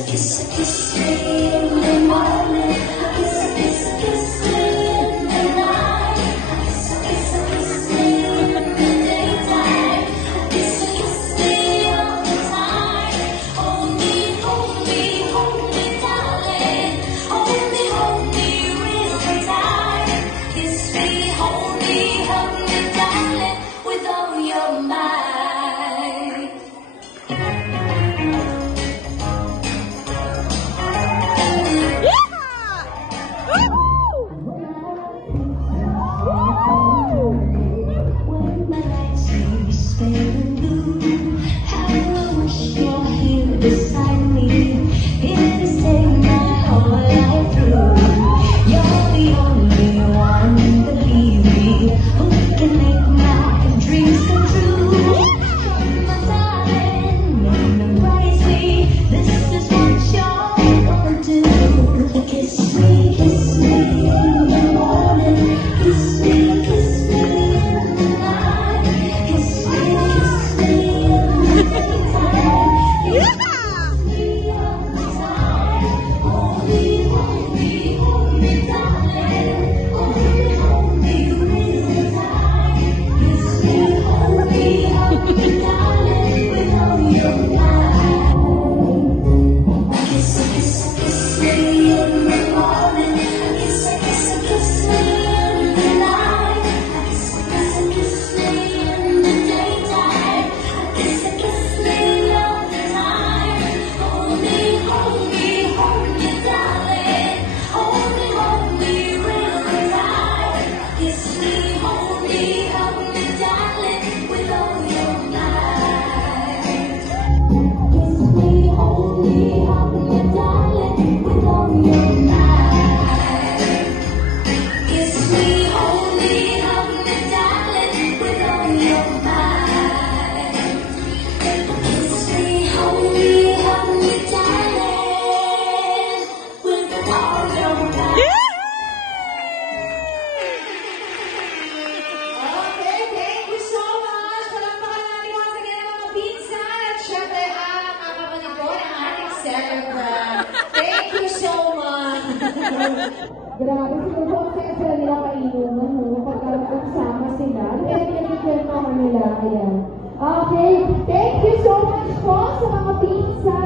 kiss me in the morning. Kiss me in the night. Kiss me in the daytime. Kiss me all the time. Hold me, darling. Hold me real tight. Kiss me, hug me, darling, with all your might. Beside me, here to stay my whole life through. You're the only one, believe me, who can make my dreams come true. My darling, embrace me. This is what you're gonna do. Kiss me in the morning. Kiss me in the night. Kiss me in the daytime. Thank you so much. Grabe, siguro kaya sila nila kainuman, no? Pagka nagsama sila. Kaya nagkikwento nila. Ayan. Okay, thank you so much po sa mga pinsan.